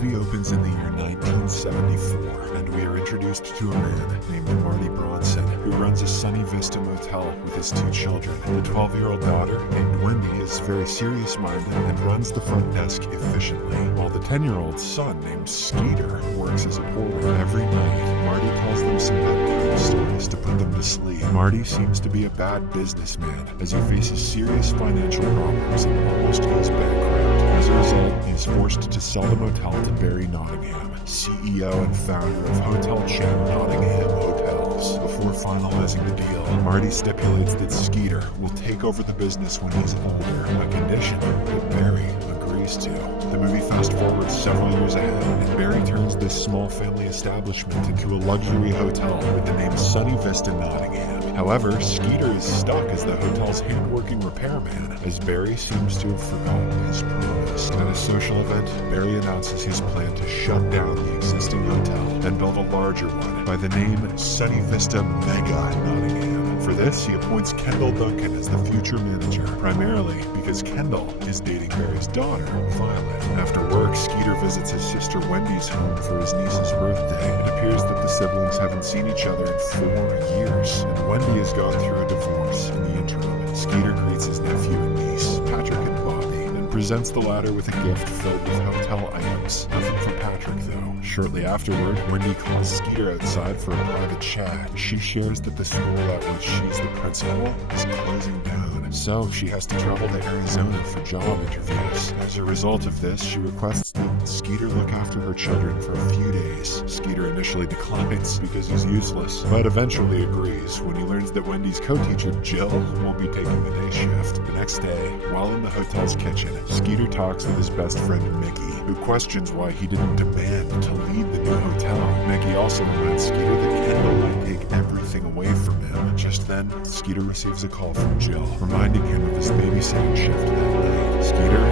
movie opens in the year 1974, and we are introduced to a man named Marty Bronson, who runs a Sunny Vista motel with his two children. The 12-year-old daughter, named Wendy, is very serious-minded and runs the front desk efficiently, while the 10-year-old son, named Skeeter, works as a porter. Every night, Marty tells them some bedtime stories to put them to sleep. Marty seems to be a bad businessman, as he faces serious financial problems and almost goes bankrupt. As a result, he is forced to sell the motel to Barry Nottingham, CEO and founder of hotel chain Nottingham Hotels. Before finalizing the deal, Marty stipulates that Skeeter will take over the business when he's older, a condition that Barry agrees to. The movie fast forwards several years ahead, and Barry turns this small family establishment into a luxury hotel with the name Sunny Vista Nottingham. However, Skeeter is stuck as the hotel's hand-working repairman, as Barry seems to have forgotten his promise. At a social event, Barry announces his plan to shut down the existing hotel and build a larger one by the name Sunny Vista Mega Nottingham. For this, he appoints Kendall Duncan as the future manager, primarily because Kendall is dating Barry's daughter, Violet. After work, Skeeter visits his sister Wendy's home for his niece's birthday. It appears that the siblings haven't seen each other in 4 years, and Wendy has gone through a divorce in the interim. Skeeter greets his nephew and niece, Patrick and Bobby, and presents the latter with a gift filled with hotel items. Nothing for Patrick, though. Shortly afterward, Wendy calls Skeeter outside for a private chat. She shares that the school at which she's the principal is closing down, so she has to travel to Arizona for job interviews. As a result of this, she requests that Skeeter look after her children for a few days. Skeeter initially declines because he's useless, but eventually agrees when he learns that Wendy's co-teacher, Jill, won't be taking the day shift. The next day, while in the hotel's kitchen, Skeeter talks with his best friend, Mickey, who questions why he didn't demand to lead the new hotel. Mickey also reminds Skeeter that Kendall might take everything away from him. Just then, Skeeter receives a call from Jill, reminding him of his babysitting shift that night. Skeeter,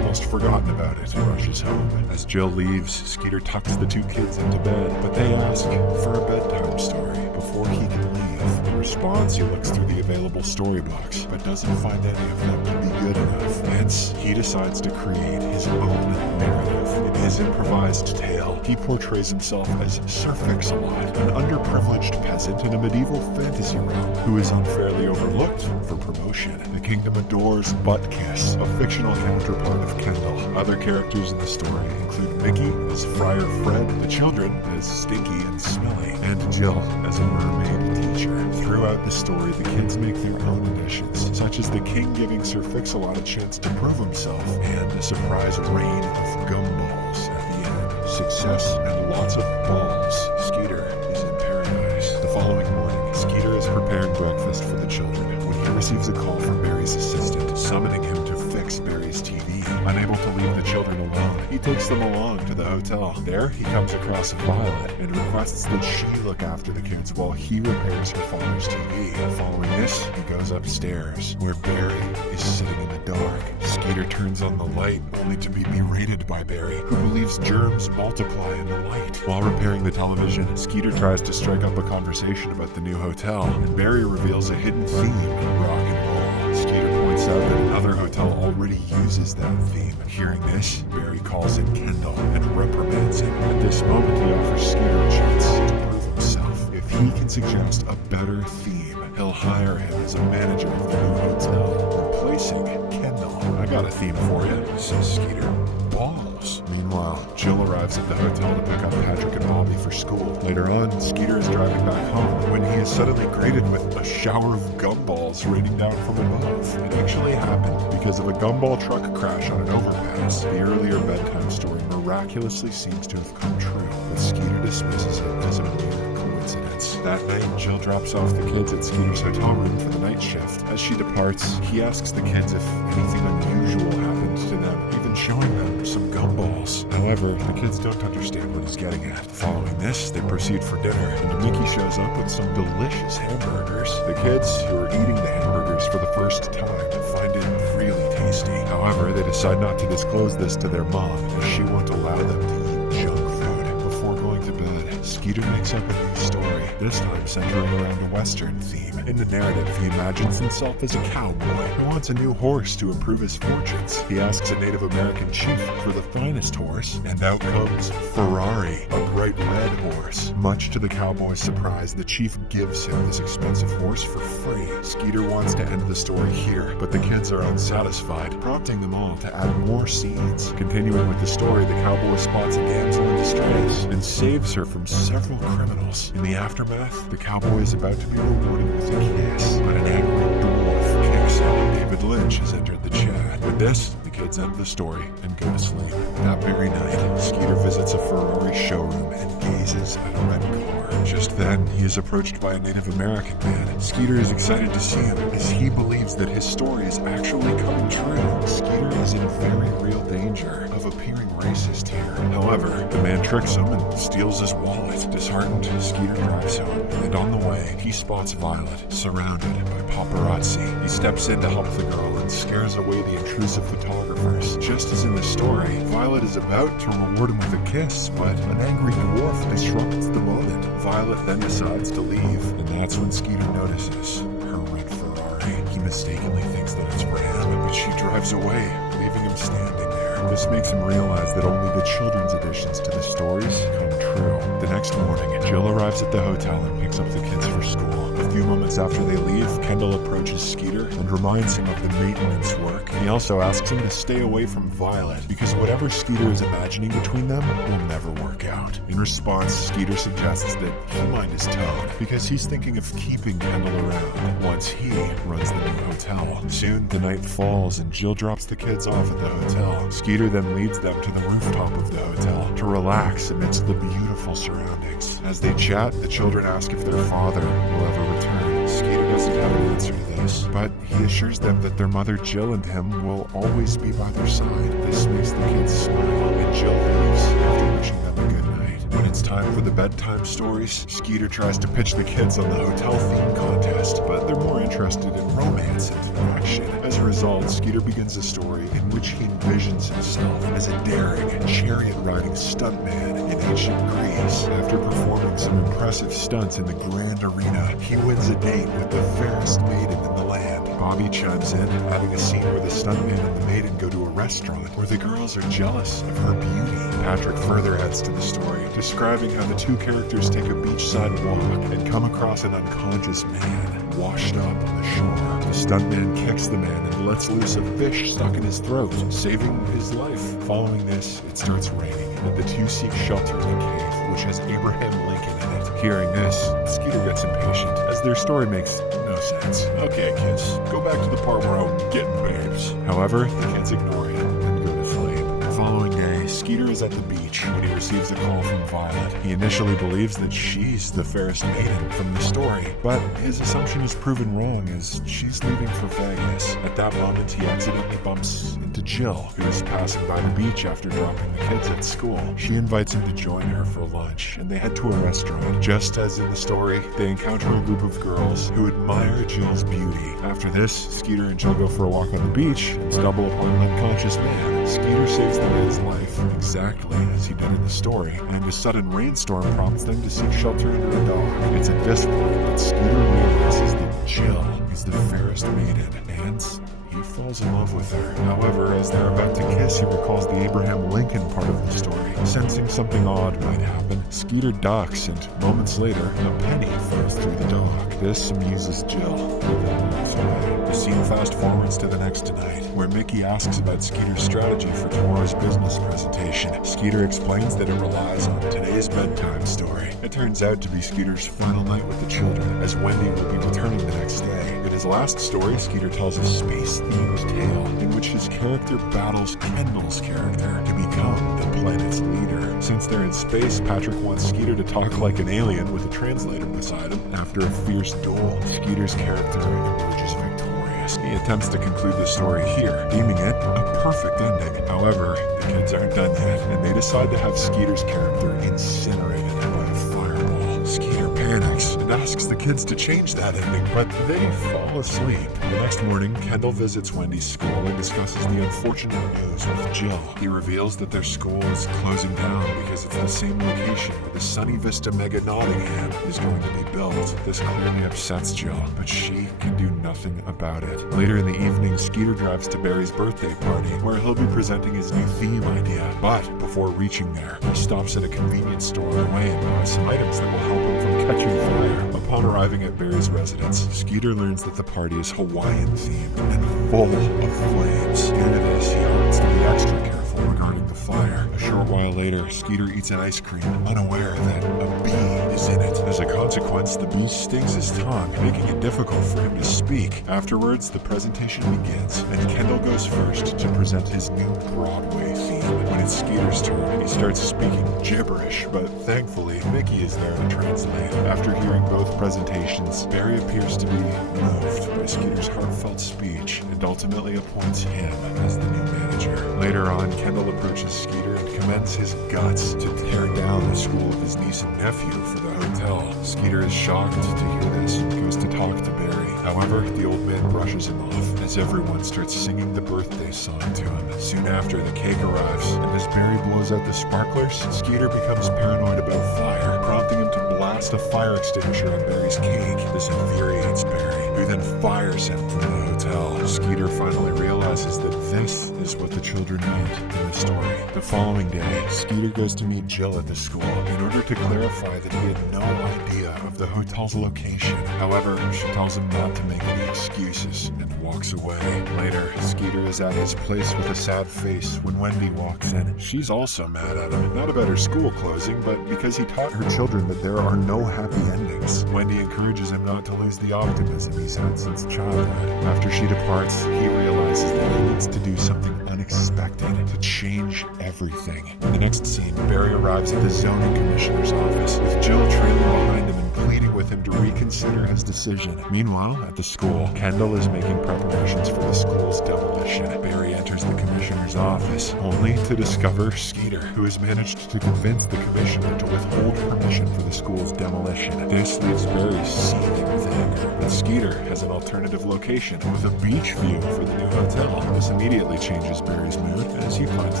almost forgotten about it, rushes home. As Jill leaves, Skeeter tucks the two kids into bed, but they ask for a bedtime story before he can leave. In response, he looks through the available storybooks, but doesn't find any of them to be good enough. Hence, he decides to create his own narrative. In his improvised tale, he portrays himself as Sir Fix-a-Lot, an underprivileged peasant in a medieval fantasy realm who is unfairly overlooked for promotion. The kingdom adores Buttkiss, a fictional counterpart of Kendall. Other characters in the story include Mickey as Friar Fred, the children as Stinky and Smelly, and Jill as a mermaid teacher. Throughout the story, the kids make their own additions, such as the king giving Sir Fix-a-Lot a chance to prove himself, and a surprise rain of gumballs at the end. Success and lots of balls. Skeeter is in paradise. The following morning, Skeeter is preparing breakfast for the children when he receives a call from Barry's assistant, summoning him to fix Barry's TV. Unable to leave the children alone, he takes them along to the hotel. There, he comes across Violet and requests that she look after the kids while he repairs her father's TV. Following this, he goes upstairs, where Barry is sitting in the dark. Skeeter turns on the light, only to be berated by Barry, who believes germs multiply in the light. While repairing the television, Skeeter tries to strike up a conversation about the new hotel, and Barry reveals a hidden theme in rock and roll. Skeeter points out that another hotel already uses that theme. Hearing this, Barry calls in Kendall and reprimands him. At this moment, he offers Skeeter a chance to prove himself. If he can suggest a better theme, he'll hire him as a manager of the new hotel, replacing Kendall. "I got a theme for you," says Skeeter. "Balls." Meanwhile, Jill arrives at the hotel to pick up Patrick and Bobby for school. Later on, Skeeter is driving back home when he is suddenly greeted with a shower of gumballs raining down from above. It actually happened because of a gumball truck crash on an overpass. The earlier bedtime story miraculously seems to have come true, but Skeeter dismisses it as a mere coincidence. That night, Jill drops off the kids at Skeeter's hotel room for the night shift. As she departs, he asks the kids if anything unusual happened to them, even showing them some gumballs. However, the kids don't understand what he's getting at. Following this, they proceed for dinner, and Mickey shows up with some delicious hamburgers. The kids, who are eating the hamburgers for the first time, find it really tasty. However, they decide not to disclose this to their mom, as she won't allow them to eat junk food. Before going to bed, Skeeter makes up a new story this time centering around a Western theme. In the narrative, he imagines himself as a cowboy who wants a new horse to improve his fortunes. He asks a Native American chief for the finest horse, and out comes Ferrari, a bright red horse. Much to the cowboy's surprise, the chief gives him this expensive horse for free. Skeeter wants to end the story here, but the kids are unsatisfied, prompting them all to add more scenes. Continuing with the story, the cowboy spots a damsel in distress and saves her from several criminals. In the aftermath, the cowboy is about to be rewarded with a kiss, but an angry dwarf kicks him. David Lynch has entered the chat. With this, the kids end the story and go to sleep. That very night, Skeeter visits a Ferrari showroom and gazes at a red car. Just then, he is approached by a Native American man. Skeeter is excited to see him as he believes that his story is actually coming true. Skeeter is in very real danger of appearing racist here. However, the man tricks him and steals his wallet. Disheartened, Skeeter drives home, and on the way, he spots Violet, surrounded by paparazzi. He steps in to help the girl and scares away the intrusive photographers. Just as in the story, Violet is about to reward him with a kiss, but an angry dwarf disrupts the moment. Violet then decides to leave, and that's when Skeeter notices her red Ferrari. He mistakenly thinks that it's for him, but she drives away, leaving him standing there. This makes him realize that only the children's additions to the stories come true. The next morning, Jill arrives at the hotel and picks up the kids for school. A few moments after they leave, Kendall approaches Skeeter and reminds him of the maintenance work. He also asks him to stay away from Violet, because whatever Skeeter is imagining between them will never work out. In response, Skeeter suggests that he mind his tone, because he's thinking of keeping Kendall around once he runs the new hotel. Soon, the night falls and Jill drops the kids off at the hotel. Skeeter then leads them to the rooftop of the hotel to relax amidst the beautiful surroundings. As they chat, the children ask if their father will ever return. Skeeter doesn't have an answer to this, but he assures them that their mother Jill and him will always be by their side. This makes the kids smile, and Jill leaves after wishing them a good night. When it's time for the bedtime stories, Skeeter tries to pitch the kids on the hotel theme contest, but they're more interested in romance and action. As a result, Skeeter begins a story in which he envisions himself as a daring, chariot-riding stuntman in ancient Greece. After performing some impressive stunts in the Grand Arena, he wins a date with the fairest maiden in the land. Bobby chimes in, adding a scene where the stuntman and the maiden go to a restaurant where the girls are jealous of her beauty. Patrick further adds to the story, describing how the two characters take a beachside walk and come across an unconscious man washed up on the shore. The stuntman kicks the man and lets loose a fish stuck in his throat, saving his life. Following this, it starts raining, and the two seek shelter in a cave, which has Abraham Lincoln in it. Hearing this, Skeeter gets impatient, as their story makes no sense. Okay, kids, go back to the part where I'm getting babes. However, the kids ignore him and go to sleep. The following day, Skeeter is at the beach when he receives a call from Violet. He initially believes that she's the fairest maiden from the story, but his assumption is proven wrong as she's leaving for Vegas. At that moment, he accidentally bumps into Jill, who is passing by the beach after dropping the kids at school. She invites him to join her for lunch, and they head to a restaurant. Just as in the story, they encounter a group of girls who admire Jill's beauty. After this, Skeeter and Jill go for a walk on the beach and stumble upon an unconscious man. Skeeter saves the man's life, exactly as he did in the story, and a sudden rainstorm prompts them to seek shelter under a dock. It's at this point that Skeeter realizes that Jill is the fairest maiden, and he falls in love with her. However, as they're about to kiss, he recalls the Abraham Lincoln part of the story. Sensing something odd might happen, Skeeter ducks, and moments later, a penny falls through the dock. This amuses Jill, who then moves away. The scene fast forwards to the next night, where Mickey asks about Skeeter's strategy for tomorrow's business presentation. Skeeter explains that it relies on today's bedtime story. It turns out to be Skeeter's final night with the children, as Wendy will be returning the next day. In his last story, Skeeter tells a space-themed tale in which his character battles Kendall's character to become the planet's leader. Since they're in space, Patrick wants Skeeter to talk like an alien with a translator beside him. After a fierce duel, Skeeter's character emerges victorious. He attempts to conclude the story here, deeming it a perfect ending. However, the kids aren't done yet, and they decide to have Skeeter's character incinerated by a fireball. Skeeter panics and asks the kids to change that ending, but they fall asleep. The next morning, Kendall visits Wendy's school and discusses the unfortunate news with Jill. He reveals that their school is closing down because it's the same location where the Sunny Vista Mega Nottingham is going to be built. This clearly upsets Jill, but she can do nothing about it. Later in the evening, Skeeter drives to Barry's birthday party, where he'll be presenting his new theme idea. But before reaching there, he stops at a convenience store on the way and buys some items that will help him from catching fire. Upon arriving at Barry's residence, Skeeter learns that the party is Hawaiian themed and full of flames. Due to this, he opts to be extra careful regarding the fire. A short while later, Skeeter eats an ice cream, unaware that a bee is in it. As a consequence, the bee stings his tongue, making it difficult for him to speak. Afterwards, the presentation begins, and Kendall goes first to present his new Broadway theme. When it's Skeeter's turn, he starts speaking gibberish, but thankfully, Mickey is there to translate. After hearing both presentations, Barry appears to be moved by Skeeter's heartfelt speech and ultimately appoints him as the new manager. Later on, Kendall approaches Skeeter and commends his guts to tear down the school of his niece and nephew for the hotel. Skeeter is shocked to hear this and goes to talk to Barry. However, the old man brushes him off as everyone starts singing the birthday song to him. Soon after, the cake arrives, and as Barry blows out the sparklers, Skeeter becomes paranoid about fire, prompting him to blast a fire extinguisher on Barry's cake. This infuriates Barry, who then fires him from the hotel. Skeeter finally realizes that this is what the children meant in the story. The following day, Skeeter goes to meet Jill at the school in order to clarify that he had no idea of the hotel's location. However, she tells him not to make any excuses and walks away. Later, Skeeter is at his place with a sad face when Wendy walks in. She's also mad at him, not about her school closing, but because he taught her children that there are no happy endings. Wendy encourages him not to lose the optimism he's had since childhood. After she departs, he realizes that he needs to do something unexpected to change everything. In the next scene, Barry arrives at the zoning commissioner's office, with Jill trailing behind him and pleading with him to reconsider his decision. Meanwhile, at the school, Kendall is making preparations for the school's demolition. Barry enters the commissioner's office, only to discover Skeeter, who has managed to convince the commissioner to withhold permission for the school's demolition. This leaves Barry seething with anger. But Skeeter has an alternative location with a beach view for the new hotel. This immediately changes Barry's mood as he finds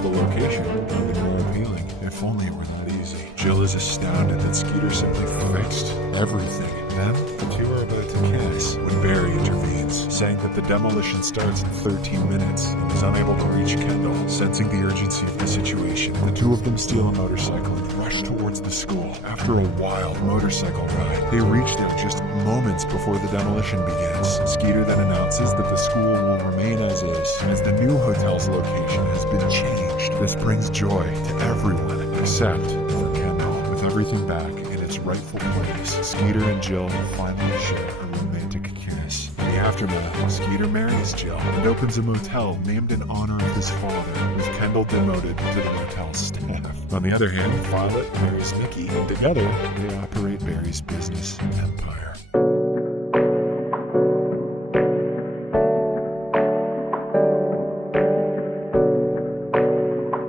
the location even more appealing. If only it were that easy. Jill is astounded that Skeeter simply fixed everything. Then, the two are about to kiss when Barry intervenes, saying that the demolition starts in 13 minutes and is unable to reach Kendall. Sensing the urgency of the situation, the two of them steal a motorcycle and rush towards the school. After a wild motorcycle ride, they reach there just moments before the demolition begins. Skeeter then announces that the school will remain as is, as the new hotel's location has been changed. This brings joy to everyone except for Kendall. With everything back in its rightful place, Skeeter and Jill finally share a romantic kiss. In the aftermath, Skeeter marries Jill and opens a motel named in honor of his father, with Kendall demoted to the motel staff. On the other hand, Violet marries Mickey, and together they operate Barry's business empire.